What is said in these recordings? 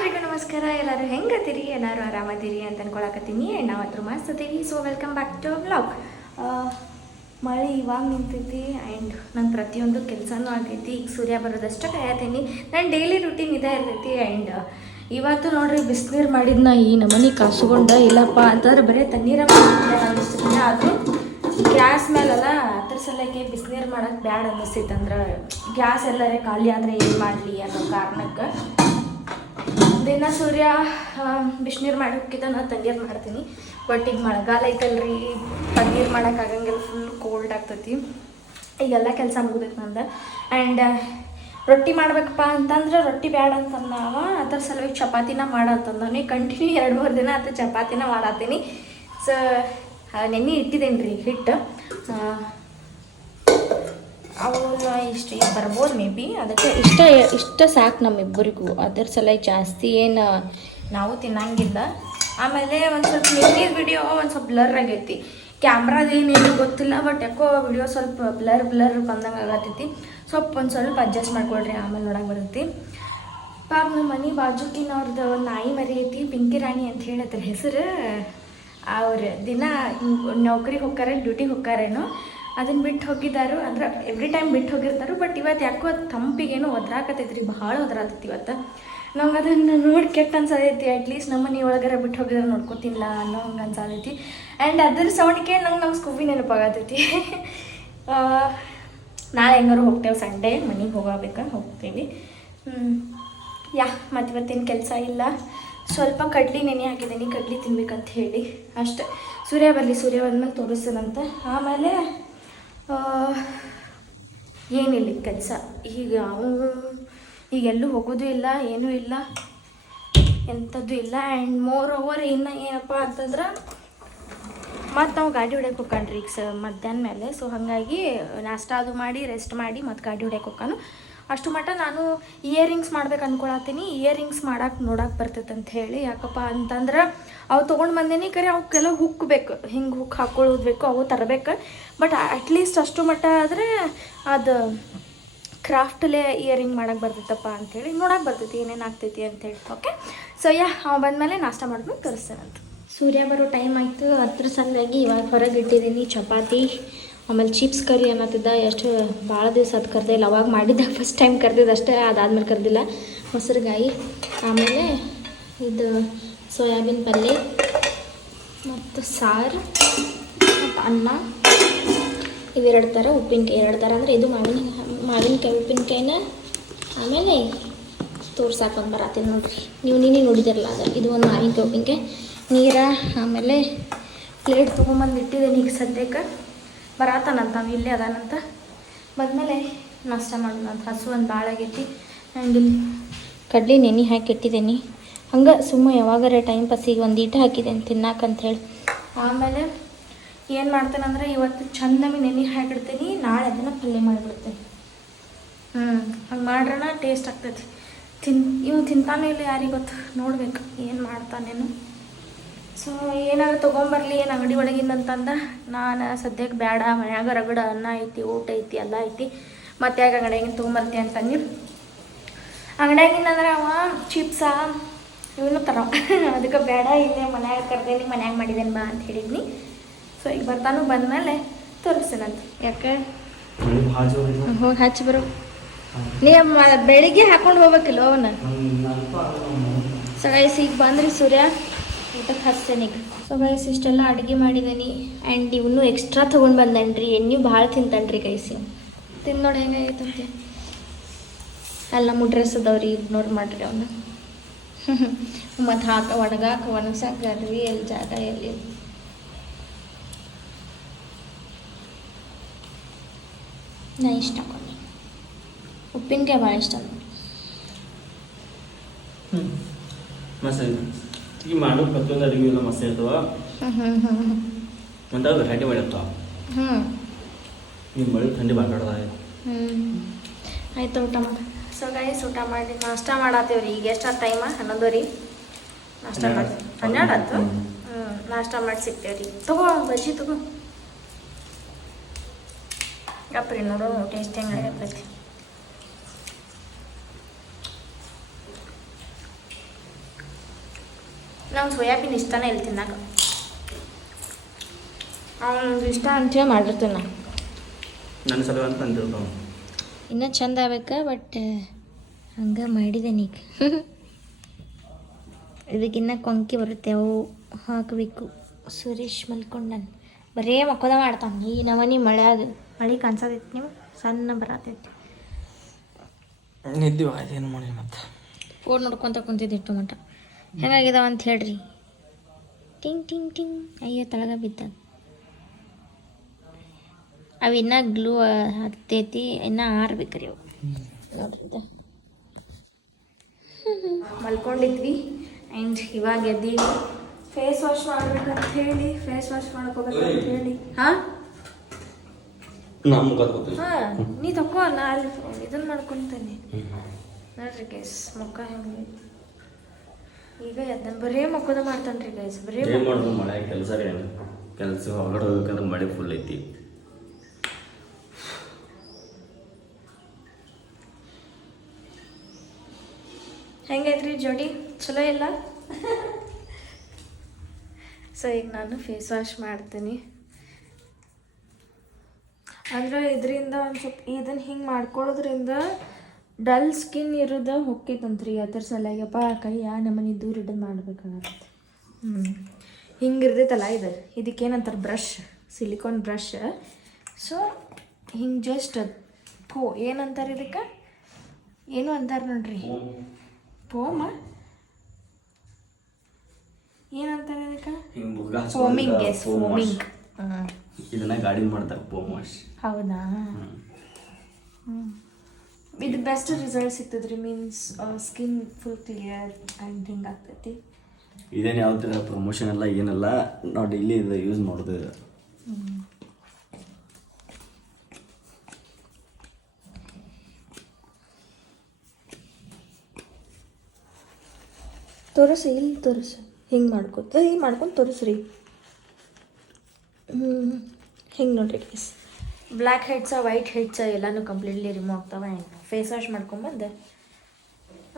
ಎಲ್ರಿಗೂ ನಮಸ್ಕಾರ. ಎಲ್ಲರೂ ಹೆಂಗತ್ತೀರಿ? ಎಲ್ಲರೂ ಆರಾಮದಿರಿ ಅಂತ ಅನ್ಕೊಳಕತ್ತೀನಿ. ನಾವು ಹತ್ರ ಮಸ್ತೀವಿ. So welcome back to vlog. ಮಳೆ ಇವಾಗ ನಿಂತೈತಿ ಆ್ಯಂಡ್ ನನ್ನ ಪ್ರತಿಯೊಂದು ಕೆಲಸನೂ ಆಗೈತಿ. ಈಗ ಸೂರ್ಯ ಬರೋದಷ್ಟೇ ಕಾಯತ್ತೀನಿ. ನನ್ನ ಡೈಲಿ ರುಟೀನ್ ಇದೇ ಇರ್ತೈತಿ. ಆ್ಯಂಡ್ ಇವತ್ತು ನೋಡ್ರಿ ಬಿಸಿನೀರು ಮಾಡಿದ್ನ ಈ ನಮನಿ ಕಾಸುಗೊಂಡ ಇಲ್ಲಪ್ಪ ಅಂತಂದ್ರೆ ಬರೀ ತಣ್ಣೀರ ಅನ್ನಿಸ್ತಿಲ್ಲ. ಆದರೂ ಗ್ಯಾಸ್ ಮೇಲೆಲ್ಲ ಅದ್ರ ಸಲಕ್ಕೆ ಬಿಸಿನೀರು ಮಾಡೋಕ್ಕೆ ಬ್ಯಾಡ ಅನ್ನಿಸ್ತೈತೆ. ಅಂದ್ರೆ ಗ್ಯಾಸ್ ಎಲ್ಲರೇ ಖಾಲಿ ಆದರೆ ಏನು ಮಾಡಲಿ ಅನ್ನೋ ಕಾರಣಕ್ಕೆ ದಿನ ಸೂರ್ಯ ಬಿಸಿನೀರು ಮಾಡೋಕ್ಕಿಂತ ನಾನು ತಣ್ಣೀರು ಮಾಡ್ತೀನಿ. ಬಟ್ ಈಗ ಮಳೆಗಾಲ ಐತಲ್ರಿ, ತಣ್ಣೀರು ಮಾಡೋಕ್ಕಾಗಂಗಿಲ್ಲ, ಫುಲ್ ಕೋಲ್ಡ್ ಆಗ್ತೈತಿ. ಈಗೆಲ್ಲ ಕೆಲಸ ಮುಗಿದೈತೆ ನಂದು. ಆ್ಯಂಡ್ ರೊಟ್ಟಿ ಮಾಡ್ಬೇಕಪ್ಪ ಅಂತಂದ್ರೆ ರೊಟ್ಟಿ ಬ್ಯಾಡ ಅಂತಂದವ. ಅದ್ರ ಸಲುವಾಗಿ ಚಪಾತಿನ ಮಾಡತ್ತಂದವನಿ. ಕಂಟಿನ್ಯೂ 2-3 ದಿನ ಆಯ್ತು ಚಪಾತಿನ ಮಾಡತ್ತೀನಿ. ಸೊ ನೆನ್ನೆ ಇಟ್ಟಿದ್ದೇನೆ ರೀ ಹಿಟ್ಟು. ಅವನ್ನ ಇಷ್ಟು ಬರ್ಬೋದು ಮೇ ಬಿ. ಅದಕ್ಕೆ ಇಷ್ಟ ಸಾಕು ನಮ್ಮಿಬ್ಬರಿಗೂ. ಅದ್ರ ಸಲ ಜಾಸ್ತಿ ಏನು ನಾವು ತಿನ್ನಂಗಿಲ್ಲ. ಆಮೇಲೆ ಒಂದು ಸ್ವಲ್ಪ ನಿನ್ನೆ ವಿಡಿಯೋ ಒಂದು ಸ್ವಲ್ಪ ಬ್ಲರ್ ಆಗೈತಿ. ಕ್ಯಾಮ್ರಾದೇನೇನು ಗೊತ್ತಿಲ್ಲ, ಬಟ್ ಯಾಕೋ ವಿಡಿಯೋ ಸ್ವಲ್ಪ ಬ್ಲರ್ ಬಂದಂಗೆ ಆಗತ್ತೈತಿ. ಒಂದು ಸ್ವಲ್ಪ ಅಡ್ಜಸ್ಟ್ ಮಾಡ್ಕೊಳ್ರಿ, ಆಮೇಲೆ ನೋಡಕ್ಕೆ ಬರುತ್ತೆ. ಪಾಪ ನಮ್ಮ ಮನೆ ಬಾಜುಕಿನವ್ರದ್ದು ಒಂದು ನಾಯಿ ಮರಿ ಐತಿ, ಪಿಂಕಿ ರಾಣಿ ಅಂತ ಹೇಳಿ ಅದ್ರ ಹೆಸರು. ಅವ್ರು ದಿನ ನೌಕರಿಗೆ ಹೋಗ್ತಾರೆ, ಡ್ಯೂಟಿಗೆ ಹೋಗ್ತಾರೇನೋ. ಅದನ್ನು ಬಿಟ್ಟು ಹೋಗಿದ್ದಾರು, ಅಂದ್ರೆ ಎವ್ರಿ ಟೈಮ್ ಬಿಟ್ಟು ಹೋಗಿರ್ತಾರೆ. ಬಟ್ ಇವತ್ತು ಯಾಕೋ ಅದು ತಂಪಿಗೇನೋ ಒದ್ರಾಕತೈತ್ರಿ, ಭಾಳ ಒದ್ರಾತೈತಿ ಇವತ್ತು. ನಂಗೆ ಅದನ್ನು ನೋಡಿ ಕೆಟ್ಟ ಅನ್ಸತೈತಿ. ಅಟ್ಲೀಸ್ಟ್ ನಮ್ಮ ಮನೆ ಒಳಗಾರ ಬಿಟ್ಟು ಹೋಗಿದ್ರೆ ನೋಡ್ಕೊತಿಲ್ಲ ಅನ್ನೋ ಹಂಗೆ ಅನ್ಸತೈತಿ. ಆ್ಯಂಡ್ ಅದ್ರ ಸೌಂಡ್ಗೆ ನಮ್ಮ ಸ್ಕೂಬಿ ನೆನಪಾಗತೈತಿ. ನಾಳೆ ಹೆಂಗಾರು ಹೋಗ್ತೇವೆ, ಸಂಡೇ ಮನೆಗೆ ಹೋಗ್ತೀವಿ. ಮತ್ತು ಇವತ್ತೇನು ಕೆಲಸ ಇಲ್ಲ. ಸ್ವಲ್ಪ ಕಡ್ಲಿ ನೆನೆ ಹಾಕಿದ್ದೀನಿ, ಕಡ್ಲಿ ತಿನ್ಬೇಕಂತ ಹೇಳಿ ಅಷ್ಟೆ. ಸೂರ್ಯ ಬಂದ್ಮೇಲೆ ತೋರಿಸ್ತಾನಂತ. ಆಮೇಲೆ ಏನಿಲ್ಲ ಕೆಲಸ. ಈಗ ಎಲ್ಲೂ ಹೋಗೋದು ಇಲ್ಲ, ಏನೂ ಇಲ್ಲ, ಎಂಥದ್ದು ಇಲ್ಲ. ಆ್ಯಂಡ್ ಮೋರ್ ಓವರ್ ಇನ್ನು ಏನಪ್ಪ ಅಂತಂದ್ರೆ ಮತ್ತು ನಾವು ಗಾಡಿ ಹೊಡ್ಯಕ್ಕೆ ಹೋಗ್ಕಂಡ್ರಿ ಈಗ ಮಧ್ಯಾಹ್ನ ಮೇಲೆ. ಸೊ ಹಾಗಾಗಿ ನಾಷ್ಟ ಅದು ಮಾಡಿ ರೆಸ್ಟ್ ಮಾಡಿ ಮತ್ತು ಗಾಡಿ ಹೊಡ್ಯಕ್ಕೆ ಹೋಗ್ಕಾನು. ಅಷ್ಟು ಮಟ್ಟ ನಾನು ಇಯರಿಂಗ್ಸ್ ಮಾಡ್ಬೇಕು ಅಂದ್ಕೊಳತ್ತೀನಿ. ಇಯರಿಂಗ್ಸ್ ನೋಡಕ್ಕೆ ಬರ್ತೈತೆ ಅಂತ ಹೇಳಿ. ಯಾಕಪ್ಪ ಅಂತಂದ್ರೆ ಅವು ತೊಗೊಂಡು ಬಂದೇನಿ, ಕರೆ ಅವಕ್ಕೆಲ್ಲ ಹುಕ್ ಬೇಕು, ಹಿಂಗೆ ಹುಕ್ ಹಾಕೊಳ್ಳೋದು ಬೇಕು, ಅವು ತರಬೇಕು. ಬಟ್ ಅಟ್ಲೀಸ್ಟ್ ಅಷ್ಟು ಮಟ್ಟ ಆದರೆ ಅದು ಕ್ರಾಫ್ಟಲ್ಲೇ ಇಯರಿಂಗ್ ಮಾಡೋಕ್ಕೆ ಬರ್ತೈತಪ್ಪ ಅಂಥೇಳಿ ನೋಡಕ್ಕೆ ಬರ್ತೈತಿ ಏನೇನು ಆಗ್ತೈತಿ ಅಂಥೇಳಿ. ಓಕೆ, ಸೊ ಅವ ಬಂದಮೇಲೆ ನಾಷ್ಟ ಮಾಡ್ಕೊಂಡು ತರಿಸ್ತೇನಂತ. ಸೂರ್ಯ ಬರೋ ಟೈಮ್ ಆಯಿತು. ಅದ್ರ ಸಲುವಾಗಿ ಇವಾಗ ಹೊರಗೆ ಇಟ್ಟಿದ್ದೀನಿ ಚಪಾತಿ, ಆಮೇಲೆ ಚಿಪ್ಸ್ ಕರಿ ಅನ್ನತ್ತಿದ್ದ. ಎಷ್ಟು ಭಾಳ ದಿವಸ ಅದು ಕರೆದೇ ಇಲ್ಲ. ಅವಾಗ ಮಾಡಿದ್ದಾಗ ಫಸ್ಟ್ ಟೈಮ್ ಕರೆದಿದ್ದು ಅಷ್ಟೇ, ಅದಾದ್ಮೇಲೆ ಕರೆದಿಲ್ಲ. ಮೊಸರುಗಾಯಿ, ಆಮೇಲೆ ಇದು ಸೋಯಾಬೀನ್ ಪಲ್ಯ ಮತ್ತು ಸಾರು ಮತ್ತು ಅನ್ನ. ಇವೆರಡು ಥರ ಉಪ್ಪಿನಕಾಯಿ, 2 ಥರ ಅಂದರೆ ಇದು ಮಾವಿನಕಾಯಿ ಉಪ್ಪಿನಕಾಯಿನ. ಆಮೇಲೆ ತೋರ್ಸಾಕೊಂಡು ಬರತ್ತೀನಿ ನೋಡಿರಿ, ನೀವು ನೀನೇ ನೋಡಿದಿರಲ್ಲ ಅದು. ಇದು ಒಂದು ಮಾವಿನಕಾಯಿ ಉಪ್ಪಿನಕಾಯಿ, ನೀರ. ಆಮೇಲೆ ಪ್ಲೇಟ್ ತೊಗೊಂಬಂದು ಇಟ್ಟಿದ್ದೀನಿ. ಈಗ ಸದ್ಯಕ್ಕೆ ಬರತ್ತಾನಂತ, ನಾವು ಇಲ್ಲೇ ಅದಾನಂತ. ಬಂದಮೇಲೆ ನಾಷ್ಟ ಮಾಡೋಣಂತ. ಹಸು ಒಂದು ಭಾಳ ಆಗೈತಿ. ಆ್ಯಂಡ್ ಇಲ್ಲಿ ಕಡ್ಲಿ ನೆನೆ ಹಾಕಿ ಇಟ್ಟಿದ್ದೀನಿ. ಹಂಗೆ ಸುಮ್ಮನೆ ಯಾವಾಗಾರ ಟೈಮ್ ಪಾಸಿಗೆ ಒಂದು ಈಟ ಹಾಕಿದ್ದೇನೆ ತಿನ್ನಾಕಂಥೇಳಿ. ಆಮೇಲೆ ಏನು ಮಾಡ್ತೇನೆಂದ್ರೆ ಇವತ್ತು ಚಂದಮಿ ನೆನೆ ಹಾಕಿಡ್ತೀನಿ, ನಾಳೆ ಅದನ್ನು ಪಲ್ಯ ಮಾಡಿಬಿಡ್ತೇನೆ. ಹಂಗೆ ಮಾಡ್ರಣ ಟೇಸ್ಟ್ ಆಗ್ತೈತಿ. ಇವು ತಿಂತಾನೋ ಇಲ್ಲ ಯಾರಿಗೆ ಗೊತ್ತು, ನೋಡ್ಬೇಕು ಏನು ಮಾಡ್ತಾನೇನು. ಸೊ ಏನಾದ್ರು ತೊಗೊಂಬರ್ಲಿ ಏನು ಅಂಗಡಿ ಒಳಗಿಂದಂತಂದ ನಾನು ಸದ್ಯಕ್ಕೆ ಬೇಡ, ಮನ್ಯಾಗ ರಗಡ ಅನ್ನ ಐತಿ, ಊಟ ಐತಿ, ಎಲ್ಲ ಐತಿ, ಮತ್ತು ಯಾಕೆ ಅಂಗಡಿಯಾಗಿನ ತೊಗೊಂಬರ್ತಿ ಅಂತಂದು. ಅಂಗಡಿಯಾಗಿಂದಂದ್ರೆ ಅವ ಚಿಪ್ಸ ಇವನು ತರೋ ಅದಕ್ಕೆ ಬೇಡ, ಇಲ್ಲೇ ಮನ್ಯಾಗ ಕರ್ದೇನಿ, ಮನ್ಯಾಗ ಮಾಡಿದ್ದೇನೆ ಬಾ ಅಂತ ಹೇಳಿದ್ನಿ. ಸೊ ಈಗ ಬರ್ತಾನು, ಬಂದಮೇಲೆ ತೋರಿಸ್ತೇನಂತ. ಯಾಕೆ ಹೋಗಿ ಹಚ್ಚಿ ಬರೋ, ನೀ ಬೆಳಿಗ್ಗೆ ಹಾಕೊಂಡು ಹೋಗ್ಬೇಕಿಲ್ಲ ಅವನ್ನ. ಸೊ ಗೈಸ್ ಈಗ ಬಂದ್ರಿ ಸೂರ್ಯ ಊಟಕ್ಕೆ ಹಚ್ತೇನೆ ಈಗ. ಸೊ ಗೈಸ್ ಇಷ್ಟೆಲ್ಲ ಅಡುಗೆ ಮಾಡಿದ್ದೀನಿ. ಆ್ಯಂಡ್ ಇವನು ಎಕ್ಸ್ಟ್ರಾ ತೊಗೊಂಡು ಬಂದನ್ರಿ. ಎಣ್ಣೆ ಭಾಳ ತಿಂತಾನ್ರಿ ಗೈಸ್. ತಿಂದು ನೋಡಿ ಹೆಂಗಾಗೈತಂತೆ. ಎಲ್ಲ ನಮ್ಮ ಡ್ರೆಸ್ ಅದಾವ್ರಿ, ಇಗ್ನೋರ್ ಮಾಡಿರಿ ಅವನ್ನ. ಮತ್ತು ಒಣಗ್ಸಾಕ್ರಿ ಎಲ್ಲಿ ಜಾಗ ಎಲ್ಲಿ. ನಾ ಇಷ್ಟ ಕೊಂಡೆ ಉಪ್ಪಿನಕಾಯಿ ಭಾಳ ಇಷ್ಟ. ಈಗ ಮಾಡೋ ಪ್ರತಿಯೊಂದು ಅಡುಗೆ ಎಲ್ಲ ಮಸ್ತ್ ಇರ್ತವ. ಒಂದು ವೆರೈಟಿ ಮಾಡಿರ್ತಾವ. ಈಗ ಮಳೆ ಥಂಡಿ ಬಾಕಾಡ್ದ. ಆಯ್ತು, ಊಟ ಮಾಡಿ. ಸೊ ಗೈಸ್ ಊಟ ಮಾಡಿ ನಾಷ್ಟ ಮಾಡತ್ತೇವ್ರಿ. ಈಗ ಎಷ್ಟು ಟೈಮ? 11 ನಾಷ್ಟ ಮಾಡಿ 12 ಆಯ್ತು. ನಾಷ್ಟ ಮಾಡಿ ಸಿಗ್ತೇವ್ರಿ. ತಗೋ ಬಜ್ಜಿ ತಗೋ. ಅಪ್ರಿ ನೋಡು ಟೇಸ್ಟ್ ಹೆಂಗಾಗತ್ತೈತಿ. ನಂಗೆ ಸೋಯಾಬೀನ್ ಇಷ್ಟನೇ ಇಲ್ಲ ತಿನ್ನಾಕ. ಅವ್ನಿಗೆ ಇಷ್ಟ ಅಂತೇಳಿ ಮಾಡಿರ್ತೀನಿ ನಾನು. ನನ್ನ ಸಲ ಅಂತ ಅಂದಿರ್ತಾವ. ಇನ್ನೂ ಚಂದ ಆಗ್ಬೇಕ, ಬಟ್ ಹಂಗೆ ಮಾಡಿದ್ದೇನೆ ಈಗ. ಇದಕ್ಕಿನ್ನ ಕೊಂಕಿ ಬರುತ್ತೆ, ಅವು ಹಾಕಬೇಕು. ಸುರೇಶ್ ಮಲ್ಕೊಂಡನ್ ಬರೇ ಮಕ್ಕದ ಮಾಡ್ತಾನೆ ಈ ನಮನಿ ಮಳೆಯಾಗ. ಮಳೆ ಕಾಣಿಸತೈತಿ ನೀವು ಸಣ್ಣ ಬರತೈತಿ. ನಿದ್ದೆ ಏನು ಮಾಡಿ ಮತ್ತೆ ಫೋನ್ ನೋಡ್ಕೊತ ಕುಂತಿದ್ದಿಟ್ಟು ಮಟ ಹೆಂಗಾಗಿದಾವ ಅಂತ ಹೇಳ್ರಿ. ಟಿಂಗ್ ಟಿಂಗ್ ಟಿಂಗ್ ಅಯ್ಯೋ ತಳಗ ಬಿದ್ದ. ಅವು ಇನ್ನೂ ಗ್ಲೂ ಹತ್ತೈತಿ, ಇನ್ನೂ ಆರ್ಬೇಕ್ರಿ ಅವು ನೋಡ್ರಿ. ಮಲ್ಕೊಂಡಿದ್ವಿ ಆ್ಯಂಡ್ ಇವಾಗ ಎದ್ದೀವಿ. ಫೇಸ್ ವಾಶ್ ಮಾಡ್ಬೇಕಂತ ಹೇಳಿ ಫೇಸ್ ವಾಶ್ ಮಾಡ್ಕೋಬೇಕಂತ ಹೇಳಿ. ಹಾಂ ಹಾಂ ನೀ ತಗೋ, ನಾ ಅಲ್ಲಿ ಇದನ್ನು ಮಾಡ್ಕೊತಾನೆ ನೋಡ್ರಿ ಗೈಸ್. ಮುಖ ಹೆಂಗೆ ಈಗ ಎದ್ದನ್ ಬರೇ ಮಕ್ಕದ ಮಾಡ್ತಾನೆ ರೀ ಗೈಸ್. ಬರೇ ಮಾಡೋದು ಮಳೆ ಕೆಲಸ ಹೊರಗಡೆ ಹೋಗ್ಬೇಕಂದ್ರೆ ಮಳೆ ಫುಲ್ ಐತಿ. ಹೆಂಗೈತ್ರಿ ಜೋಡಿ? ಚಲೋ ಇಲ್ಲ? ಸೊ ಈಗ ನಾನು ಫೇಸ್ ವಾಶ್ ಮಾಡ್ತೀನಿ. ಅಂದ್ರೆ ಇದರಿಂದ ಒಂದು ಸ್ವಲ್ಪ ಇದನ್ನು ಹಿಂಗೆ ಮಾಡ್ಕೊಳ್ಳೋದ್ರಿಂದ ಡಲ್ ಸ್ಕಿನ್ ಇರೋದು ಹೊಕ್ಕೈತಂತ್ರಿ. ಅದ್ರ ಸಲುವಾಗಪ್ಪ ಕೈಯ ನಮ್ಮನೆ ದೂರ ಹಿಡಿದು ಮಾಡ್ಬೇಕಾಗತ್ತೆ. ಹಿಂಗೆ ಇರ್ತೈತಲ್ಲ ಇದಕ್ಕೇನಂತಾರೆ ಬ್ರಷ್, ಸಿಲಿಕಾನ್ ಬ್ರಷ್. ಸೊ ಹಿಂಗೆ ಜಸ್ಟ್ ಏನಂತಾರೆ ಇದಕ್ಕೆ, ಏನು ಅಂತಾರೆ ನೋಡ್ರಿ, ಫೋಮ ಏನಂತಾರೆ ಇದಕ್ಕೆ? ಫೋಮಿಂಗ್. Yes foaming. ಇದನ್ನ ಗಾಡಿ ಮಾಡ್ತಾರೆ ಫೋಮ್ ವಾಶ್. ಹೌದಾ? ಇದು ಬೆಸ್ಟ್ ರಿಸಲ್ಟ್ ಸಿಗ್ತದ್ರಿ. Means skin full clear and ಹಿಂಗೆ ಆಗ್ತೈತಿ. ಇದೇನು ಯಾವ ಥರ ಪ್ರಮೋಷನ್ ಎಲ್ಲ ಏನೆಲ್ಲ ನಾವು ಡೈಲಿ ಇದು ಯೂಸ್ ಮಾಡೋದು. ತೋರಿಸಿ, ಇಲ್ಲಿ ತೋರಿಸು. ಹಿಂಗೆ ಮಾಡ್ಕೊಂಡು ತೋರಿಸ್ರಿ. ಹಿಂಗೆ ನೋಡ್ರಿ ಗೈಸ್, ಬ್ಲ್ಯಾಕ್ ಹೆಡ್ಸ ವೈಟ್ ಹೆಡ್ಸ ಎಲ್ಲನೂ ಕಂಪ್ಲೀಟ್ಲಿ ರಿಮೂವ್ ಆಗ್ತಾವೆ. ಆ್ಯಂಡ್ ಫೇಸ್ ವಾಶ್ ಮಾಡ್ಕೊಂಬಂದು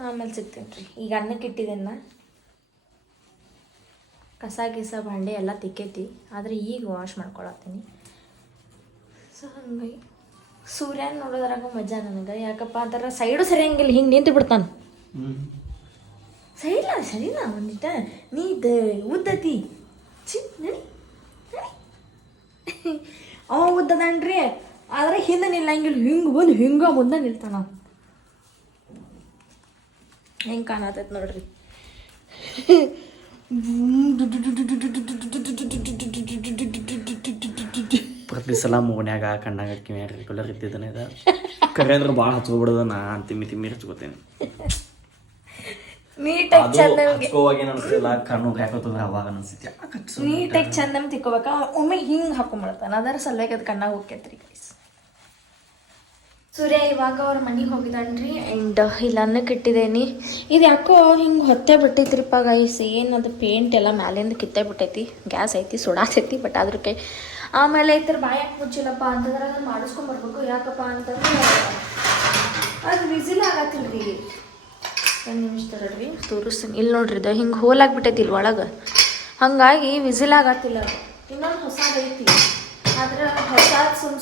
ಆಮೇಲೆ ಸಿಗ್ತೇನೆ ರೀ. ಈಗ ಅನ್ನಕ್ಕೆ ಇಟ್ಟಿದ್ದೇನೆ, ಕಸ ಗಿಸ ಭಾಂಡೆ ಎಲ್ಲ ತಿಕ್ಕೈತಿ, ಆದರೆ ಈಗ ವಾಶ್ ಮಾಡ್ಕೊಳತ್ತೀನಿ. ಸೊ ಹಂಗಾಗಿ ಸೂರ್ಯನ ನೋಡೋದ್ರಾಗ ಮಜಾ ನನಗೆ. ಯಾಕಪ್ಪ ಅಂತಾರೆ ಸೈಡು ಸರಿಯಂಗಿಲ್ಲ, ಹಿಂಗೆ ನಿಂತು ಬಿಡ್ತಾನೆ. ಸರಿನಾ ಒಂದಿಟ್ಟ ನೀ ಉದ್ದತಿ ನಡಿ ಅವ ಉದ್ದದನ್ರಿ, ಆದರೆ ಹಿಂದೆ ನಿಲ್ಲಂಗಿಲ್ಲ, ಹಿಂಗೆ ಬಂದು ಹಿಂಗೆ ಮುಂದೆ ನಿಲ್ತಾನ. ಹೆಂಗೆ ಕಾಣತೈತೆ ನೋಡ್ರಿ. ಪ್ರತಿ ಸಲ ಮೋನ್ಯಾಗ ಕಣ್ಣಾಗ ಕಿವ್ಯಾಗ ರೆಗ್ಯುಲರ್ ಇದ್ದಿದ್ದಾನೆ ಇದು. ಕರೆ ಅಂದ್ರೆ ಭಾಳ ಹಚ್ಕೊಬಿಡೋದು. ನಾ ತಿಮ್ಮಿ ಹಚ್ಕೋತೇನೆ. ನೀಟಾಗಿ ಚಂದ ನೀಟಾಗಿ ಚಂದ ತಿಕ್ಕೋಬೇಕ. ಒಮ್ಮೆ ಹಿಂಗೆ ಹಾಕೊಂಡ್ಬಿಡ್ತಾನೆ, ಅದರ ಸಲುವಾಗಿ ಅದು ಕಣ್ಣಾಗ ಹೋಗ್ತೈತ್ರಿ ಗೈಸ್. ಸೂರ್ಯ ಇವಾಗ ಅವ್ರ ಮನೆಗೆ ಹೋಗಿದ್ದಾನ್ರಿ. ಆ್ಯಂಡ್ ಇಲ್ಲಿ ಅನ್ನಕ್ಕೆ ಇಟ್ಟಿದ್ದೇನೆ. ಇದು ಯಾಕೋ ಹಿಂಗೆ ಹೊತ್ತೆ ಬಿಟ್ಟೈತ್ರಿಪ್ಪ ಗೈಸ್. ಏನದು ಪೇಂಟ್ ಎಲ್ಲ ಮ್ಯಾಲಿಂದ ಕಿತ್ತೇ ಬಿಟ್ಟೈತಿ. ಗ್ಯಾಸ್ ಐತಿ, ಸುಡಾತೈತಿ, ಬಟ್ ಅದ್ರ ಕೈ ಆಮೇಲೆ ಐತರ ಬಾಯಾಕೆ ಮುಚ್ಚಿಲ್ಲಪ್ಪ ಅಂತಂದ್ರೆ ಅದನ್ನು ಮಾಡಿಸ್ಕೊಂಬರ್ಬೇಕು. ಯಾಕಪ್ಪ ಅಂತಂದ್ರೆ ಅದು ವಿಸಿಲ್ ಆಗತ್ತಿಲ್ರಿ. ಒಂದು ನಿಮಿಷ ತರಡ್ರಿ ತೋರಿಸ್ತೀನಿ. ಇಲ್ಲಿ ನೋಡ್ರಿ, ಇದು ಹಿಂಗೆ ಹೋಲಾಗ್ಬಿಟ್ಟೈತಿ ಇಲ್ಲಿ ಒಳಗೆ, ಹಾಗಾಗಿ ವಿಸಿಲ್ ಆಗತ್ತಿಲ್ಲ. ಇನ್ನೊಂದು ಹೊಸದೈತಿ, ಆದ್ರೆ ಹೊಸ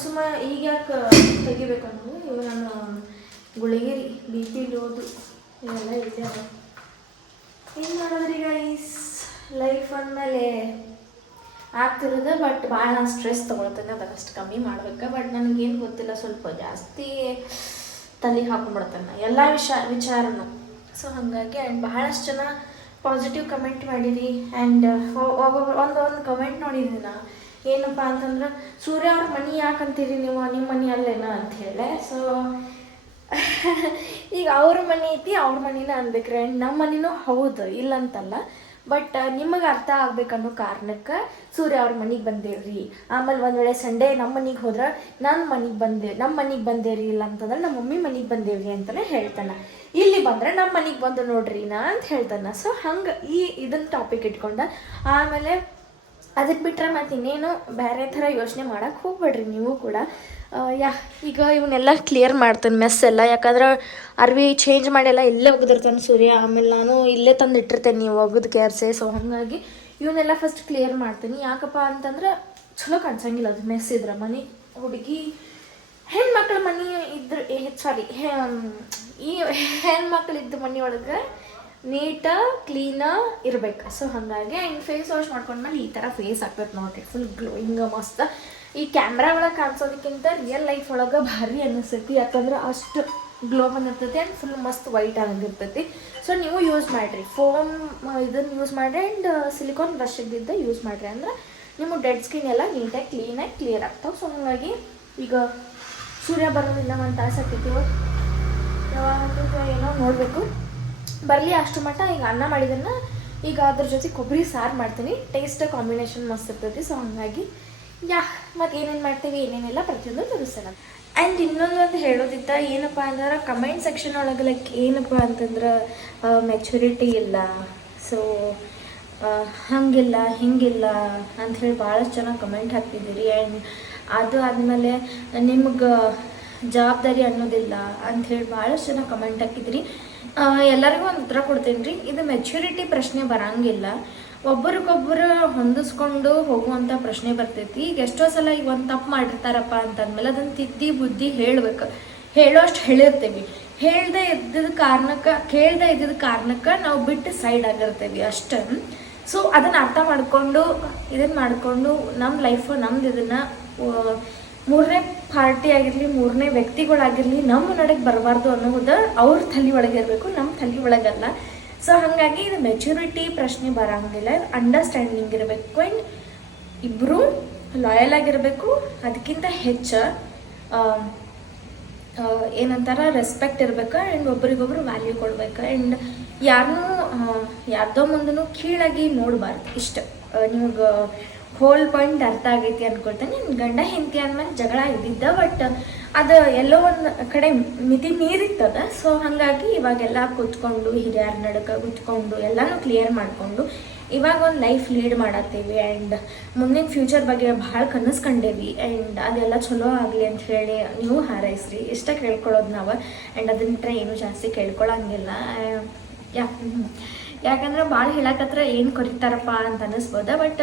ಸುಮ್ಮ ಈಗ ಯಾಕೆ ತೆಗಿಬೇಕನ್ನೋದು. ಇವು ನನ್ನ ಗುಳಿಗೆರಿ BP ಲೋದು ಇವೆಲ್ಲ ಇದೆ. ಏನು ಮಾಡೋದ್ರಿ ಗೈಸ್, ಲೈಫ್ ಅಂದಮೇಲೆ ಆಗ್ತಿರೋದು. ಬಟ್ ಭಾಳ ಸ್ಟ್ರೆಸ್ ತೊಗೊಳ್ತೇನೆ, ಅದಕ್ಕಷ್ಟು ಕಮ್ಮಿ ಮಾಡ್ಬೇಕು. ಬಟ್ ನನಗೇನು ಗೊತ್ತಿಲ್ಲ, ಸ್ವಲ್ಪ ಜಾಸ್ತಿ ತಲೆಗೆ ಹಾಕೊಂಡ್ಬಿಡ್ತೇನೆ ಎಲ್ಲ ವಿಚಾರನ. ಸೊ ಹಾಗಾಗಿ ಆ್ಯಂಡ್ ಬಹಳಷ್ಟು ಜನ ಪಾಸಿಟಿವ್ ಕಮೆಂಟ್ ಮಾಡಿರಿ. ಆ್ಯಂಡ್ ಒಂದು ಕಮೆಂಟ್ ನೋಡಿದ್ದೀನಿ ನಾ, ಏನಪ್ಪ ಅಂತಂದ್ರೆ ಸೂರ್ಯ ಅವ್ರ ಮನೆ ಯಾಕಂತೀರಿ ನೀವು, ನಿಮ್ಮ ಮನೆ ಅಲ್ಲೇನ ಅಂತ ಹೇಳಿ. ಸೊ ಈಗ ಅವ್ರ ಮನೆ ಐತಿ, ಅವ್ರ ಮನೇನ ಅನ್ಬೇಕ್ರಿ. ಆ್ಯಂಡ್ ನಮ್ಮ ಮನೆನೂ ಹೌದು, ಇಲ್ಲಂತಲ್ಲ, ಬಟ್ ನಿಮಗೆ ಅರ್ಥ ಆಗ್ಬೇಕನ್ನೋ ಕಾರಣಕ್ಕೆ ಸೂರ್ಯ ಅವ್ರ ಮನೆಗೆ ಬಂದೇವ್ರಿ. ಆಮೇಲೆ ಒಂದು ವೇಳೆ ಸಂಡೇ ನಮ್ಮ ಮನೆಗೆ ಹೋದ್ರೆ ನಮ್ಮ ಮನೆಗೆ ಬಂದೇರಿ, ಇಲ್ಲ ಅಂತಂದ್ರೆ ನಮ್ಮ ಮಮ್ಮಿ ಮನೆಗೆ ಬಂದೇವ್ರಿ ಅಂತಲೇ ಹೇಳ್ತಾನೆ. ಇಲ್ಲಿ ಬಂದರೆ ನಮ್ಮ ಮನೆಗೆ ಬಂದು ನೋಡ್ರಿ ನಾ ಅಂತ ಹೇಳ್ತಾನೆ. ಸೊ ಹಂಗೆ ಇದನ್ನು ಟಾಪಿಕ್ ಇಟ್ಕೊಂಡ. ಆಮೇಲೆ ಅದಕ್ಕೆ ಬಿಟ್ಟರೆ ಮತ್ತು ಇನ್ನೇನು ಬೇರೆ ಥರ ಯೋಚನೆ ಮಾಡೋಕ್ಕೆ ಹೋಗ್ಬೇಡ್ರಿ ನೀವು ಕೂಡ. ಈಗ ಇವನ್ನೆಲ್ಲ ಕ್ಲಿಯರ್ ಮಾಡ್ತೇನೆ ಮೆಸ್ ಎಲ್ಲ, ಯಾಕಂದ್ರೆ ಅರ್ವಿ ಚೇಂಜ್ ಮಾಡಿಲ್ಲ ಇಲ್ಲೇ ಒಗ್ದಿರ್ತಾನೆ ಸೂರ್ಯ, ಆಮೇಲೆ ನಾನು ಇಲ್ಲೇ ತಂದು ಇಟ್ಟಿರ್ತೇನೆ ನೀವು ಒಗದು ಕ್ಯಾರ್ಸೆ. ಸೊ ಹಾಗಾಗಿ ಇವನ್ನೆಲ್ಲ ಫಸ್ಟ್ ಕ್ಲಿಯರ್ ಮಾಡ್ತೀನಿ. ಯಾಕಪ್ಪ ಅಂತಂದ್ರೆ ಚಲೋ ಕಾಣಿಸಂಗಿಲ್ಲ ಅದು ಮೆಸ್ ಇದ್ರೆ. ಮನೆ ಹುಡುಗಿ ಹೆಣ್ಮಕ್ಳ ಮನೆ ಇದ್ರ ಸಾರಿ ಈ ಹೆಣ್ಮಕ್ಳಿದ್ದು ಮನೆ ಒಳಗೆ ನೀಟ ಕ್ಲೀನ ಇರ್ಬೇಕು. ಸೊ ಹಾಗಾಗಿ ಆ್ಯಂಡ್ ಫೇಸ್ ವಾಶ್ ಮಾಡ್ಕೊಂಡ್ಮೇಲೆ ಈ ಥರ ಫೇಸ್ ಆಗ್ತದೆ ನೋಡಿರಿ, ಫುಲ್ ಗ್ಲೋಯಿಂಗ್ ಮಸ್ತ್. ಈ ಕ್ಯಾಮ್ರಾ ಒಳಗೆ ಕಾಣಿಸೋದಕ್ಕಿಂತ ರಿಯಲ್ ಲೈಫ್ ಒಳಗೆ ಭಾರಿ ಅನ್ನಿಸ್ತೈತಿ, ಯಾಕಂದ್ರೆ ಅಷ್ಟು ಗ್ಲೋ ಬಂದಿರ್ತೈತಿ ಆ್ಯಂಡ್ ಫುಲ್ ಮಸ್ತ್ ವೈಟ್ ಆಗಿರ್ತೈತಿ. ಸೊ ನೀವು ಯೂಸ್ ಮಾಡಿರಿ, ಫೋಮ್ ಇದನ್ನು ಯೂಸ್ ಮಾಡಿರಿ ಆ್ಯಂಡ್ ಸಿಲಿಕಾನ್ ಬ್ರಷ್ ಇದ್ದಿದ್ದ ಯೂಸ್ ಮಾಡಿರಿ, ಅಂದ್ರೆ ನಿಮ್ಮ ಡೆಡ್ ಸ್ಕಿನ್ ಎಲ್ಲ ನೀಟಾಗಿ ಕ್ಲೀನಾಗಿ ಕ್ಲಿಯರ್ ಆಗ್ತಾವೆ. ಸೊ ಹಾಗಾಗಿ ಈಗ ಸೂರ್ಯ ಬರೋದಿಲ್ಲ, ಒಂದು ತಾಸು ಆಗ್ತಿತ್ತು, ಯಾವಾಗ ಏನೋ ನೋಡಬೇಕು ಬರಲಿ. ಅಷ್ಟು ಮಟ್ಟ ಈಗ ಅನ್ನ ಮಾಡಿದ್ದನ್ನು ಈಗ ಅದ್ರ ಜೊತೆ ಕೊಬ್ಬರಿ ಸಾರು ಮಾಡ್ತೀನಿ, ಟೇಸ್ಟ್ ಕಾಂಬಿನೇಷನ್ ಮಸ್ತ್ ಇರ್ತೈತಿ. ಸೊ ಹಾಗಾಗಿ ಮತ್ತು ಏನೇನು ಮಾಡ್ತೀವಿ ಏನೇನೆಲ್ಲ ಪ್ರತಿಯೊಂದು ತೋರಿಸೋಣ. ಆ್ಯಂಡ್ ಇನ್ನೊಂದು ಹೇಳೋದಿತ್ತ ಏನಪ್ಪ ಅಂದ್ರೆ ಕಮೆಂಟ್ ಸೆಕ್ಷನ್ ಒಳಗೆ ಲೈಕ್ ಏನಪ್ಪ ಅಂತಂದ್ರೆ ಮೆಚುರಿಟಿ ಇಲ್ಲ, ಸೊ ಹಾಗಿಲ್ಲ ಹಿಂಗಿಲ್ಲ ಅಂಥೇಳಿ ಭಾಳಷ್ಟು ಜನ ಕಮೆಂಟ್ ಹಾಕ್ತಿದ್ದೀರಿ. ಆ್ಯಂಡ್ ಅದು ಆದಮೇಲೆ ನಿಮ್ಗೆ ಜವಾಬ್ದಾರಿ ಅನ್ನೋದಿಲ್ಲ ಅಂಥೇಳಿ ಭಾಳಷ್ಟು ಜನ ಕಮೆಂಟ್ ಹಾಕಿದ್ರಿ. ಎಲ್ಲರಿಗೂ ಒಂದು ಉತ್ತರ ಕೊಡ್ತೀನಿ ರೀ, ಇದು ಮೆಚುರಿಟಿ ಪ್ರಶ್ನೆ ಬರೋಂಗಿಲ್ಲ, ಒಬ್ರಿಗೊಬ್ಬರು ಹೊಂದಿಸ್ಕೊಂಡು ಹೋಗುವಂಥ ಪ್ರಶ್ನೆ ಬರ್ತೈತಿ. ಈಗ ಎಷ್ಟೋ ಸಲ ಈಗ ಒಂದು ತಪ್ಪು ಮಾಡಿರ್ತಾರಪ್ಪ ಅಂತಂದ್ಮೇಲೆ ಅದನ್ನು ತಿದ್ದಿ ಬುದ್ಧಿ ಹೇಳ್ಬೇಕು, ಹೇಳೋಷ್ಟು ಹೇಳಿರ್ತೀವಿ, ಕೇಳದೇ ಇದ್ದಿದ್ದ ಕಾರಣಕ್ಕೆ ನಾವು ಬಿಟ್ಟು ಸೈಡ್ ಆಗಿರ್ತೀವಿ ಅಷ್ಟೇ. ಸೊ ಅದನ್ನು ಅರ್ಥ ಮಾಡಿಕೊಂಡು ಇದನ್ನು ಮಾಡಿಕೊಂಡು ನಮ್ಮ ಲೈಫು ನಮ್ದು ಇದನ್ನು ಮೂರನೇ ಪಾರ್ಟಿ ಆಗಿರಲಿ, ಮೂರನೇ ವ್ಯಕ್ತಿಗಳಾಗಿರಲಿ ನಮ್ಮ ನಡೆಗೆ ಬರಬಾರ್ದು ಅನ್ನೋದು ಅವ್ರ ತಲೆ ಒಳಗೆ ಇರಬೇಕು, ನಮ್ಮ ತಲೆ ಒಳಗಲ್ಲ. ಸೊ ಹಾಗಾಗಿ ಇದು ಮೆಚುರಿಟಿ ಪ್ರಶ್ನೆ ಬರೋಂಗಿಲ್ಲ, ಅಂಡರ್ಸ್ಟ್ಯಾಂಡಿಂಗ್ ಇರಬೇಕು ಆ್ಯಂಡ್ ಇಬ್ಬರು ಲಾಯಲ್ ಆಗಿರಬೇಕು. ಅದಕ್ಕಿಂತ ಹೆಚ್ಚು ಏನಂತಾರ ರೆಸ್ಪೆಕ್ಟ್ ಇರಬೇಕು ಆ್ಯಂಡ್ ಒಬ್ರಿಗೊಬ್ರು ವ್ಯಾಲ್ಯೂ ಕೊಡ್ಬೇಕು. ಆ್ಯಂಡ್ ಯಾರ್ದೋ ಮುಂದೂ ಕೀಳಾಗಿ ನೋಡಬಾರ್ದು. ಇಷ್ಟ ನಿಮಗೆ ಹೋಲ್ ಪಾಯಿಂಟ್ ಅರ್ಥ ಆಗೈತಿ ಅಂದ್ಕೊಳ್ತೇನೆ. ಗಂಡ ಹೆಂಡತಿ ಆದ್ಮೇಲೆ ಜಗಳ ಇದ್ದಿದ್ದ, ಬಟ್ ಅದು ಎಲ್ಲೋ ಒಂದು ಕಡೆ ಮಿತಿ ಮೀರಿತ್ತದ. ಸೊ ಹಾಗಾಗಿ ಇವಾಗೆಲ್ಲ ಕೂತ್ಕೊಂಡು ಹಿರಿಯರ ನಡಕ ಕೂತ್ಕೊಂಡು ಎಲ್ಲನೂ ಕ್ಲಿಯರ್ ಮಾಡಿಕೊಂಡು ಇವಾಗ ಒಂದು ಲೈಫ್ ಲೀಡ್ ಮಾಡತ್ತೀವಿ. ಆ್ಯಂಡ್ ಮುಂದಿನ ಫ್ಯೂಚರ್ ಬಗ್ಗೆ ಭಾಳ ಕನಸ್ಕೊಂಡೇವಿ. ಆ್ಯಂಡ್ ಅದೆಲ್ಲ ಚಲೋ ಆಗಲಿ ಅಂತ ಹೇಳಿ ನೀವು ಹಾರೈಸ್ರಿ, ಇಷ್ಟ ಕೇಳ್ಕೊಳ್ಳೋದು ನಾವು. ಆ್ಯಂಡ್ ಅದನ್ನ ಬಿಟ್ಟರೆ ಏನೂ ಜಾಸ್ತಿ ಕೇಳ್ಕೊಳ್ಳೋಂಗಿಲ್ಲ. ಯಾಕಂದ್ರೆ ಭಾಳ ಹೇಳಕತ್ರ ಏನು ಕೊರಿತಾರಪ್ಪ ಅಂತ ಅನ್ನಿಸ್ಬೋದ, ಬಟ್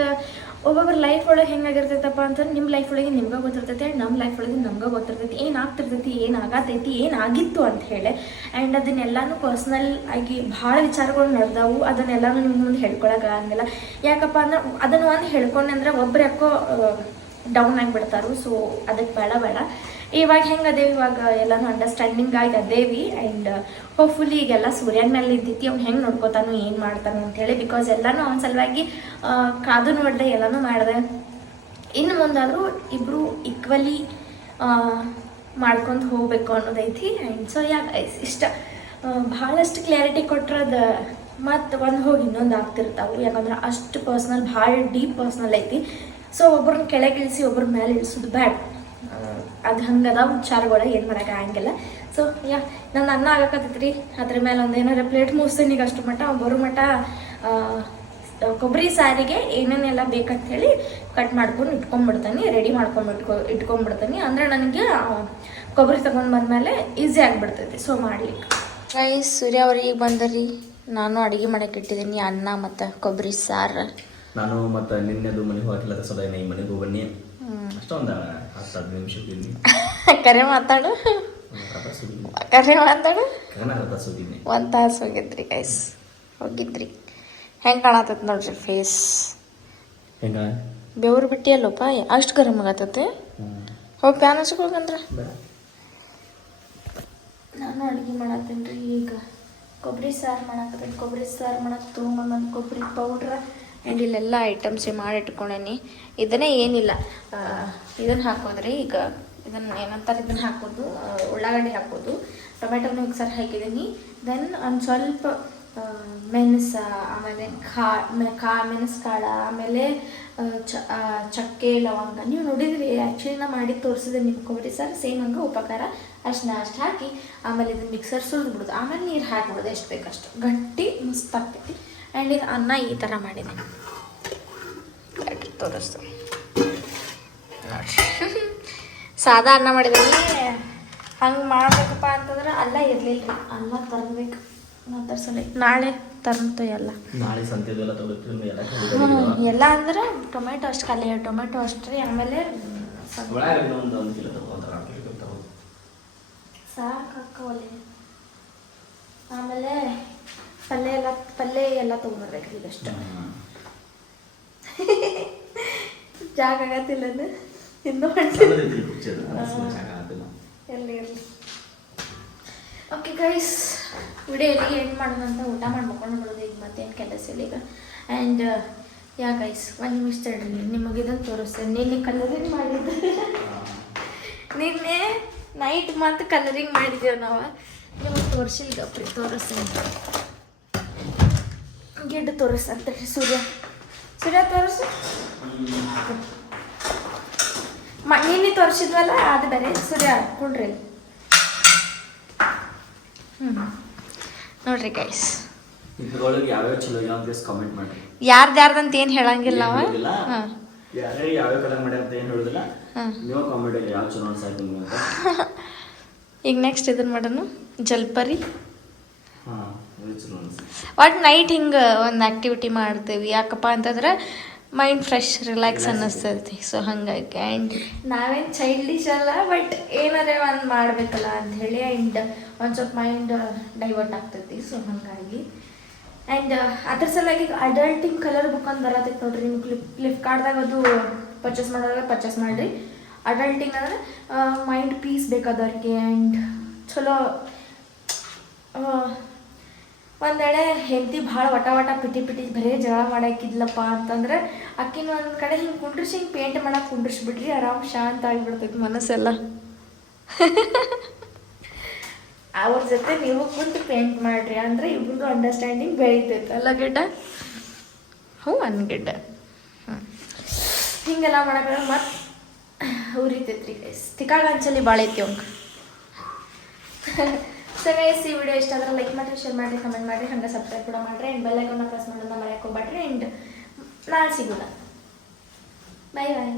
ಒಬ್ಬೊಬ್ಬರ ಲೈಫ್ ಒಳಗೆ ಹೆಂಗಾಗಿರ್ತೈತಪ್ಪ ಅಂತಂದ್ರೆ ನಿಮ್ಮ ಲೈಫ್ ಒಳಗೆ ನಿಮ್ಗೆ ಗೊತ್ತಿರ್ತೈತಿ ಆ್ಯಂಡ್ ನಮ್ಮ ಲೈಫ್ ಒಳಗೆ ನಮ್ಗೆ ಗೊತ್ತಿರ್ತೈತಿ, ಏನಾಗ್ತಿರ್ತೈತಿ ಏನಾಗತೈತಿ ಏನಾಗಿತ್ತು ಅಂತ ಹೇಳಿ. ಆ್ಯಂಡ್ ಅದನ್ನೆಲ್ಲನೂ ಪರ್ಸ್ನಲ್ ಆಗಿ ಭಾಳ ವಿಚಾರಗಳು ನಡೆದವು, ಅದನ್ನೆಲ್ಲನೂ ನಿಮ್ಮ ಮುಂದೆ ಹೇಳ್ಕೊಳಕ್ಕಾಗಂಗಿಲ್ಲ. ಯಾಕಪ್ಪ ಅಂದ್ರೆ ಅದನ್ನು ಒಂದು ಹೇಳ್ಕೊಂಡೆ ಅಂದ್ರೆ ಒಬ್ರು ಯಾಕೋ ಡೌನ್ ಆಗಿಬಿಡ್ತಾರು. ಸೊ ಅದಕ್ಕೆ ಬೇಡ. ಇವಾಗ ಹೆಂಗೆ ಅದೇವಿ, ಇವಾಗ ಎಲ್ಲನೂ ಅಂಡರ್ಸ್ಟ್ಯಾಂಡಿಂಗ್ ಆಗಿ ಅದೇವಿ. ಆ್ಯಂಡ್ ಹೋಪ್ಫುಲಿ ಈಗೆಲ್ಲ ಸೂರ್ಯನ ಮೇಲೆ ಇದ್ದೈತಿ, ಅವ್ನು ಹೆಂಗೆ ನೋಡ್ಕೋತಾನೋ ಏನು ಮಾಡ್ತಾನೋ ಅಂಥೇಳಿ. ಬಿಕಾಸ್ ಎಲ್ಲನೂ ಅವ್ನ ಸಲುವಾಗಿ ಕಾದು ನೋಡಿದೆ, ಎಲ್ಲನೂ ಮಾಡಿದೆ. ಇನ್ನು ಮುಂದಾದರೂ ಇಬ್ಬರು ಈಕ್ವಲಿ ಮಾಡ್ಕೊಂಡು ಹೋಗಬೇಕು ಅನ್ನೋದೈತಿ. ಆ್ಯಂಡ್ ಸೊ ಇಷ್ಟ ಭಾಳಷ್ಟು ಕ್ಲಾರಿಟಿ ಕೊಟ್ಟರದ ಮತ್ತು ಒಂದು ಹೋಗಿ ಇನ್ನೊಂದು ಆಗ್ತಿರ್ತಾವೆ. ಯಾಕಂದ್ರೆ ಅಷ್ಟು ಪರ್ಸ್ನಲ್, ಭಾಳ ಡೀಪ್ ಪರ್ಸ್ನಲ್ ಐತಿ. ಸೊ ಒಬ್ರನ್ನ ಕೆಳಗಿಳಿಸಿ ಒಬ್ರ ಮೇಲೆ ಇಳಿಸೋದು ಬ್ಯಾಡ್. ಅದು ಹಂಗದ ವಿಚಾರಗಳು, ಏನು ಮಾಡೋಕೆ ಆಗಂಗಿಲ್ಲ. ಸೊ ನನ್ನ ಅನ್ನ ಆಗಕತ್ತೈತ್ರಿ, ಅದ್ರ ಮೇಲೆ ಒಂದು ಏನಾರ ಪ್ಲೇಟ್ ಮುಗಿಸ್ತೀನಿ. ಈಗ ಅಷ್ಟು ಮಟ್ಟ ಬರೋ ಮಟ್ಟ ಕೊಬ್ಬರಿ ಸಾರಿಗೆ ಏನೇನೆಲ್ಲ ಬೇಕಂತ ಹೇಳಿ ಕಟ್ ಮಾಡ್ಕೊಂಡು ಇಟ್ಕೊಂಡ್ಬಿಡ್ತೀನಿ, ರೆಡಿ ಇಟ್ಕೊಂಡ್ಬಿಡ್ತೀನಿ. ಅಂದರೆ ನನಗೆ ಕೊಬ್ಬರಿ ತೊಗೊಂಡು ಬಂದಮೇಲೆ ಈಸಿ ಆಗಿಬಿಡ್ತೈತಿ ಸೊ ಮಾಡ್ಲಿಕ್ಕೆ. ರೈಸ್ ಸೂರ್ಯ ಅವ್ರಿಗೆ ಬಂದರಿ, ನಾನು ಅಡುಗೆ ಮಾಡಕ್ಕೆ ಇಟ್ಟಿದ್ದೀನಿ ಅನ್ನ ಮತ್ತು ಕೊಬ್ಬರಿ ಸಾರು. ನಾನು ಮತ್ತು ನಿನ್ನೆದು ಮನೆಗೆ ಹೋಗಿಲ್ಲ ಸಲ ಈ ಮನೆಗೆ ಬನ್ನಿ ಅಷ್ಟೊಂದು 10 ನಿಮಿಷದಲ್ಲಿ ಕರೆ ಮಾತಾಡು ಒಂದು ತಾಸು ಹೋಗಿದ್ರಿ ಗೈಸ್, ಹೋಗಿದ್ರಿ. ಹೆಂಗೆ ಕಾಣತೈತೆ ನೋಡ್ರಿ ಫೇಸ್, ಬೆವರು ಬಿಟ್ಟಿ ಅಲ್ಲಪ್ಪ, ಅಷ್ಟು ಗರಮ್ ಆಗತ್ತೈತೆ. ಹೋಗಿ ಪ್ಯಾನ್ ಹಚ್ಚಕ್ಕೆ ಹೋಗಂದ್ರೆ ನಾನು ಅಡುಗೆ ಮಾಡತ್ತೀನಿ ರೀ. ಈಗ ಕೊಬ್ಬರಿ ಸಾರು ಮಾಡಾಕತ್ತೈತಿ. ಕೊಬ್ಬರಿ ಸಾರು ಮಾಡಕ್ಕೆ ತೊಗೊಂಬಂದು ಕೊಬ್ಬರಿ ಪೌಡ್ರ ಆ್ಯಂಡ್ ಇಲ್ಲೆಲ್ಲ ಐಟಮ್ಸೇ ಮಾಡಿಟ್ಕೊಂಡೇನಿ. ಇದನ್ನೇ ಏನಿಲ್ಲ, ಇದನ್ನು ಹಾಕೋದ್ರಿ. ಈಗ ಇದನ್ನು ಏನಂತಾರೆ, ಇದನ್ನು ಹಾಕೋದು, ಉಳ್ಳಾಗಡ್ಡಿ ಹಾಕೋದು, ಟೊಮೆಟೊನ ಮಿಕ್ಸರ್ ಹಾಕಿದ್ದೀನಿ. ದೆನ್ ಒಂದು ಸ್ವಲ್ಪ ಮೆಣಸು, ಆಮೇಲೆ ಮೆಣಸು ಕಾಳ, ಆಮೇಲೆ ಚಕ್ಕೆ ಲವಂಗ. ನೀವು ನೋಡಿದ್ರಿ ಆ್ಯಕ್ಚುಲಿ ನಾ ಮಾಡಿ ತೋರಿಸಿದೆ ನಿಮ್ಮ ಕೊಬ್ಬರಿ ಸಾರು ಸೇಮ್ ಹಂಗೆ ಉಪಕಾರ ಅಷ್ಟು ಹಾಕಿ ಆಮೇಲೆ ಇದನ್ನು ಮಿಕ್ಸರ್ ಸುರಿದು ಬಿಡೋದು. ಆಮೇಲೆ ನೀರು ಹಾಕ್ಬಿಡೋದು, ಎಷ್ಟು ಬೇಕಷ್ಟು, ಗಟ್ಟಿ ಮಸ್ತ್ ಆಗ್ತೈತಿ. ಆ್ಯಂಡ್ ಇದು ಅನ್ನ ಈ ಥರ ಮಾಡಿದ್ದೀನಿ. ತೋರಿಸ್ತು ಸಾದಾ ಅನ್ನ ಮಾಡಿದೀನಿ. ಹಂಗೆ ಮಾಡ್ಬೇಕಪ್ಪ ಅಂತಂದ್ರೆ ಅಲ್ಲ ಇರಲಿಲ್ಲ ರೀ, ಅನ್ನ ತರಬೇಕು. ತರ್ಸಲಿ ನಾಳೆ ತರಂತು ಎಲ್ಲ. ನಾಳೆ ಸಂತೆದೆಲ್ಲ ತಗೋತೀವಿ ಎಲ್ಲ ಅಂದ್ರೆ ಟೊಮೆಟೊ ಅಷ್ಟು ಖಾಲಿ, ಟೊಮೆಟೊ ಅಷ್ಟು ರೀ. ಆಮೇಲೆ ಸಾಕಾಕವಲ್ಲಿ. ಆಮೇಲೆ ಪಲ್ಯ ಎಲ್ಲ ತೊಗೊಂಬರ್ಬೇಕು ಈಗಷ್ಟು. ಜಾಗ ಆಗತ್ತಿಲ್ಲ ಇನ್ನೂ ಎಲ್ಲಿ ಇರಲಿ. ಓಕೆ ಗೈಸ್, ವಿಡಿಯೋ ಎಲ್ಲಿಗೆ ಎಂಡ್ ಮಾಡೋಣ ಅಂತ ಊಟ ಮಾಡಿ ಮಕ್ಕೊಂಡು ಈಗ ಮತ್ತೇನು ಕೆಲಸ ಇಲ್ಲ ಈಗ. ಆ್ಯಂಡ್ ಯಾ ಗೈಸ್, ಒಂದು ನಿಮಿಷ ತಡ್ರಿ, ನಿಮಗೆ ಇದನ್ನು ತೋರಿಸ್ತೇನೆ. ನಿನ್ನೆ ಕಲರಿಂಗ್ ಮಾಡಿದ್ದೆ, ನಿನ್ನೆ ನೈಟ್ ಮತ್ತು ಕಲರಿಂಗ್ ಮಾಡಿದ್ದೇವೆ ನಾವು. ನಿಮಗೆ ತೋರಿಸಿಲ್ಲ ಗಪ್ರಿ, ತೋರಿಸ್ತೇನೆ. ಗಿಡ್ಡ ತೋರಿಸ್ತಂತ ಸೂರ್ಯ ತೋರಿಸು. ನಿನ್ನೆ ತೋರಿಸಿದ್ವಲ್ಲ ಅದು ಬೇರೆ. ಸೂರ್ಯ ಕುಂಡ್ರಿ. ನೋಡ್ರಿ ಗೈಸ್, ಇದ್ರೊಳಗೆ ಯಾವ್ಯಾವ ಚಲೋ ಅಂತ ಕಾಮೆಂಟ್ ಮಾಡ್ರಿ. ಯಾರ್ದಂತ ಏನು ಹೇಳಂಗಿಲ್ಲ ನಾವು. ಯಾರ್ಯಾರು ಯಾವ್ಯಾವ ಕಲರ್ ಮಾಡ್ಯಾರ ಅಂತ ಏನು ಹೇಳುದಿಲ್ಲ, ನೀವು ಕಾಮೆಂಟ್ ಮಾಡಿ ಯಾವ ಚಲೋ ಅನ್ಸಾಯ್ತು ಅಂತ. ಈಗ ನೆಕ್ಸ್ಟ್ ಇದನ್ನ ಮಾಡೋಣ, ಜಲ್ಪರಿ. ಹಾಂ, ಚಲೋ ಅನ್ಸ. ಒಟ್ಟು ನೈಟ್ ಹಿಂಗೆ ಒಂದು ಆ್ಯಕ್ಟಿವಿಟಿ ಮಾಡ್ತೇವೆ. ಯಾಕಪ್ಪ ಅಂತಂದ್ರೆ ಮೈಂಡ್ ಫ್ರೆಶ್, ರಿಲ್ಯಾಕ್ಸ್ ಅನ್ನಿಸ್ತೈತಿ. ಸೊ ಹಾಗಾಗಿ ಆ್ಯಂಡ್ ನಾವೇನು ಚೈಲ್ಡಿಶ್ ಅಲ್ಲ, ಬಟ್ ಏನಾರೇ ಒಂದು ಮಾಡಬೇಕಲ್ಲ ಅಂಥೇಳಿ. ಆ್ಯಂಡ್ ಒಂದು ಸ್ವಲ್ಪ ಮೈಂಡ್ ಡೈವರ್ಟ್ ಆಗ್ತೈತಿ. ಸೊ ಹಾಗಾಗಿ ಆ್ಯಂಡ್ ಅದ್ರ ಸಲುವಾಗಿ ಅಡಲ್ಟಿಂಗ್ ಕಲರ್ ಬುಕ್ ಅಂತ ಬರತೈತೆ ನೋಡ್ರಿ. ನೀವು ಫ್ಲಿಪ್ಕಾರ್ಟ್ದಾಗ ಅದು ಪರ್ಚೇಸ್ ಪರ್ಚೇಸ್ ಮಾಡಿರಿ. ಅಡಲ್ಟಿಂಗ್ ಅಂದರೆ ಮೈಂಡ್ ಪೀಸ್ ಬೇಕಾದವ್ರಿಗೆ. ಆ್ಯಂಡ್ ಚಲೋ ಒಂದೆಡೆ ಹೆಂಡತಿ ಭಾಳ ವಟ ಪಿಟಿ ಬರೀ ಜಗಳ ಮಾಡಾಕಿದ್ಲಪ್ಪ ಅಂತಂದ್ರೆ ಅಕ್ಕಿನ ಒಂದು ಕಡೆ ಹಿಂಗೆ ಕುಂಡ್ರಿಸಿ ಹಿಂಗೆ ಪೇಂಟ್ ಮಾಡಕ್ಕೆ ಕುಂಡ್ರಿಸ್ಬಿಟ್ರಿ, ಆರಾಮ್ ಶಾಂತ ಆಗಿಬಿಡ್ತೈತಿ ಮನಸ್ಸೆಲ್ಲ. ಅವ್ರ ಜೊತೆ ನೀವು ಕುಂತು ಪೇಂಟ್ ಮಾಡಿರಿ ಅಂದರೆ ಇಬ್ರಿಗೂ ಅಂಡರ್ಸ್ಟ್ಯಾಂಡಿಂಗ್ ಬೆಳಿತೈತೆ ಅಲ್ಲ ಗಿಡ್ಡ? ಹ್ಞೂ ಗಿಡ್ಡ. ಹಿಂಗೆಲ್ಲ ಮಾಡೋಕೆ ಮತ್ತೆ ಉರಿತೈತ್ರಿ ಗೈಸ್. ತಿಕ್ಕಾಗ ಅಂಚಲಿ ಭಾಳ ಐತಿ ಅವಂಗೆ. ಸೊ ಗೈಸ್, ಈ ವಿಡಿಯೋ ಇಷ್ಟ ಆದರೆ ಲೈಕ್ ಮಾಡಿರಿ, ಶೇರ್ ಮಾಡಿರಿ, ಕಮೆಂಟ್ ಮಾಡಿರಿ, ಹಂಗೆ ಸಬ್ಸ್ಕ್ರೈಬ್ ಕೂಡ ಮಾಡಿರಿ. ಆ್ಯಂಡ್ ಬೆಲ್ ಐಕಾನ್ನ ಪ್ರೆಸ್ ಮಾಡೋದನ್ನ ಮರೆಯೋಕೆ ಹೋಗ್ಬೇಡ್ರಿ. ಆ್ಯಂಡ್ ನಾಳೆ ಸಿಗೋಣ. ಬಾಯ್ ಬಾಯ್.